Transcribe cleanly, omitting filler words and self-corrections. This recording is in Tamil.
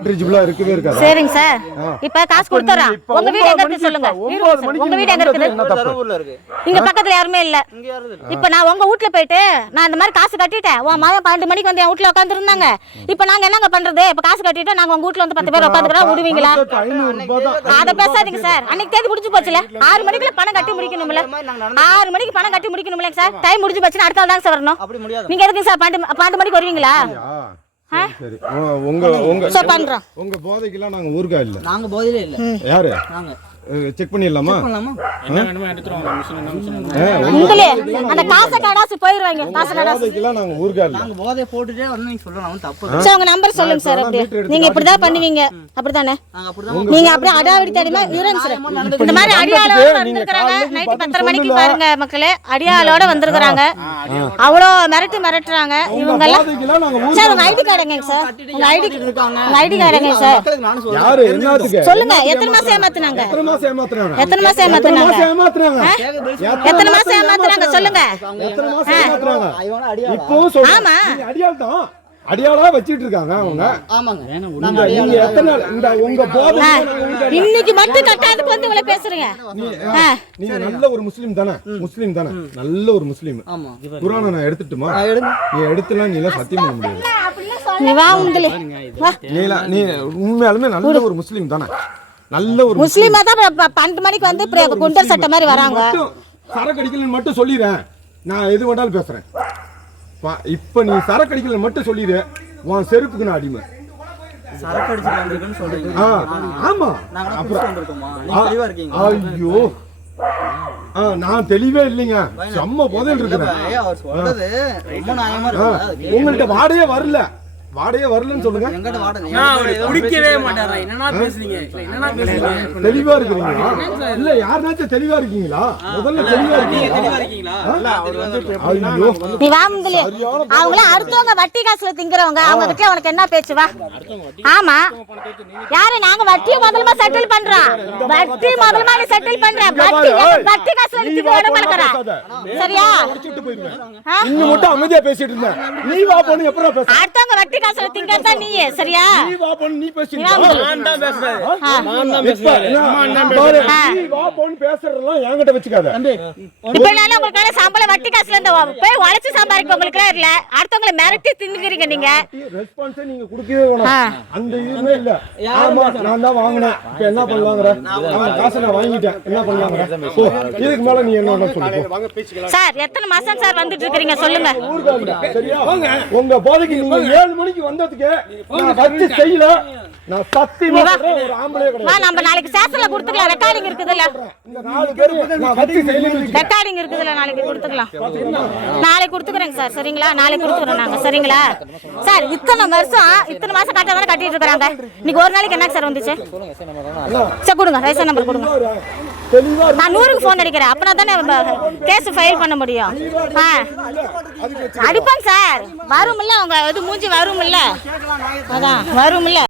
இருக்கவே இருக்காது. சரிங்க சார். இப்ப காசு கொடுத்துறோம். உங்க வீடு எங்க இருக்கு சொல்லுங்க. உங்க வீடு எங்க இருக்குது? இங்க பக்கத்துல யாருமே இல்ல. இப்ப நான் உங்க வீட்ல போயிட்டு நான் இந்த மாதிரி காசு கட்டிட்டேன். உன் மகன் 12 மணிக்கு வந்து என் வீட்ல உட்கார்ந்து இருந்தாங்க. இப்ப நாங்க என்னங்க பண்றது? இப்ப காசு கட்டிட்டு நாங்க உங்க வீட்ல வந்து 10 பேர் உட்கார்ந்துறோம். விடுவீங்களா? அத பேசாதீங்க சார். அன்னைக்கு தேதி முடிஞ்சு போச்சுல. 6 மணிக்குள்ள பணம் கட்டி முடிக்கணும்ல. 6 மணிக்கு பணம் கட்டி முடிக்கணும்ல சார். டைம் முடிஞ்சு போச்சுனா அடுத்த நாள் தான் சார் வரணும். நீங்க எதுக்கு சார் 12 மணிக்கு வருவீங்களா? சரி உங்க பண்றோம். உங்க போதைக்குலாம் நாங்க ஊர்கா இல்ல. நாங்க போதையில இல்ல. யாரு? நாங்க செக் பண்ணிடலாமா? உங்களே அந்த காசை கடாசி போயிடுவாங்க. காசை கடாசிக்குலாம் நாங்க ஊர்கா இல்ல. நாங்க போதை போட்டுட்டே வந்து நீங்க சொல்லணும் தப்பு. சார் உங்க நம்பர் சொல்லுங்க சார். அப்படியே நீங்க இப்படி தான் பண்ணுவீங்க. அப்படிதானே? நீங்க அப்படியே அடாவடி தடிமா இருங்க சார். இந்த மாதிரி அடியாளோட வந்திருக்காங்க. நைட் 10:30 மணிக்கு பாருங்க மக்களே. அடியாளோட வந்திருக்காங்க. அவ்வளோ மிரட்டுறாங்க இவங்க எல்லாம். சார் உங்க ஐடி கார்டுங்க சார். உங்க ஐடி கார்டுங்க சார். யாரு என்னத்துக்கு? சொல்லுங்க. எத்தனை மாசம் ஏமாத்துனாங்க? எத்தனை மாசம் ஏமாத்துறாங்க சொல்லுங்க. இப்போ சொல்லுங்க. அடியாள் தான். அடியாளா வச்சிட்டு இருக்காங்க அவங்க. ஆமாங்க. நீங்க எத்தனை இந்த உங்க போதை இன்னைக்கு மட்டும் கட்டாதுக்கு வந்து இவள பேசுறீங்க. நீங்க நல்ல ஒரு முஸ்லிம் தானே? முஸ்லிம் தானே? நல்ல ஒரு முஸ்லிம். ஆமா. குர்ஆனை நான் எடுத்துட்டுமா? நீ எடுத்துலாம் நீ எல்லாம் சத்தியம் பண்ண முடியாது. நீ வா உங்களே. நீ உண்மையாலுமே நல்ல ஒரு முஸ்லிம் தானே? நல்ல ஒரு முஸ்லிமா தான் 12 மணிக்கு வந்து குண்டர் சட்டை மாதிரி வராங்க. சரக்கு அடிக்கலன்னு மட்டும் சொல்லிடுறேன். நான் எது வேண்டாலும் பேசுறேன். இப்ப நீ சரக்கு அடிக்கலன்னு மட்டும் சொல்லிடு. உன் செருப்புக்கு நான் அடிமை. சரக்கு அடிச்சிட்டு வந்திருக்கேன்னு சொல்றீங்க. ஆமா. அப்புறம் வந்திருக்கோமா? நீங்க தெளிவா இருக்கீங்க. ஐயோ. நான் தெளிவே இல்லைங்க. செம்ம போதையில் இருக்கிறேன். அவர் சொல்றது ரொம்ப நியாயமா இருக்கு. உங்கள்ட்ட வாடையே வரல. வாடையே வரலன்னு சொல்லுங்க. எங்கட்ட வாடை குடிக்கவே மாட்டாரா? என்னன்னா பேசுறீங்க? தெளிவா இருக்கீங்களா? இல்ல யாருனாச்சும் தெளிவா இருக்கீங்களா? முதல்ல தெளிவா இருக்கீங்களா? ஐயோ நீ வா முந்தலே. அவங்கள அடுத்தவங்க வட்டி காசுல திங்கறவங்க. அவங்க கிட்ட உனக்கு என்ன பேச்சு? வா. ஆமா. யாரு? நாங்க வட்டியை முதல்ல செட்டில் பண்றோம். வட்டி முதல்ல நீ செட்டில் பண்ற. வட்டி காசுல திங்க உடம்பலக்கற. சரியா? குடிச்சிட்டு போயிடுவேன். இன்னும் மட்டும் அமைதியா பேசிட்டு இருந்தேன். நீ வா போன்னு எப்பறா பேச? அடுத்தவங்க வட்டி காசுல திங்கறதா நீ. சரியா? நீ வா போன்னு நீ பேசிட்டு. நான் தான் பேசுறேன். நான் தான் பேசுறேன். நீ வா போன்னு பேசுறதெல்லாம் என்கிட்ட வெச்சுக்காத. இப்ப நான் உங்களுக்கு சம்பளம் வட்டி காசுல இந்த போய் உழைச்சு சம்பாதிக்க உங்களுக்கு இல்ல. அடுத்தவங்கள மிரட்டி தின்னுறீங்க நீங்க. ரெஸ்பான்ஸ் நீங்க கொடுக்கவே வேணாம். அந்த இதுவே இல்ல. ஆமா நான் தான் வாங்குனேன். இப்ப என்ன பண்ணலாங்கற? காசை நான் வாங்கிட்டேன். என்ன பண்ணலாங்கற? இதுக்கு மேல நீ என்ன சொல்லுங்க. சார் எத்தனை மாசம் சார் வந்துட்டு இருக்கீங்க சொல்லுங்க. சரியா? உங்க போதைக்கு நீங்க 7 மணிக்கு வந்ததுக்கு நான் வச்சு செய்யல. நான் சத்தியமா சொல்றேன் ஒரு ஆம்பளே கிடையாது. வா நம்ம நாளைக்கு ஸ்டேஷன்ல கொடுத்துக்கலாம். ரெக்கார்டிங் இருக்குதுல. இந்த 4 பேருக்கு நான் வச்சு செய்யல. ரெக்கார்டிங் இருக்குதுல. நாளைக்கு கொடுத்துக்கலாம். நாளைக்கு கொடுத்துக்கறேன் சார். சரிங்களா? நாளைக்கு கொடுத்துறோம் நாங்க. சரிங்களா? சார் இத்தனை மாசம் கட்டாம கட்டிட்டு இருக்காங்க. இன்னைக்கு ஒரு நாளைக்கு என்ன சார் வந்துச்சு? சார் கொடுங்க. ரேஷன் நம்பர் கொடுங்க. நான் 100க்கு ஃபோன் அடிக்கிறேன். அப்பனா தானே கேஸ் ஃபைல் பண்ண முடியும். அடிப்பாங்க சார். வரும்ல உங்க இது மூஞ்சி வரும்ல. அதான் வரும்ல.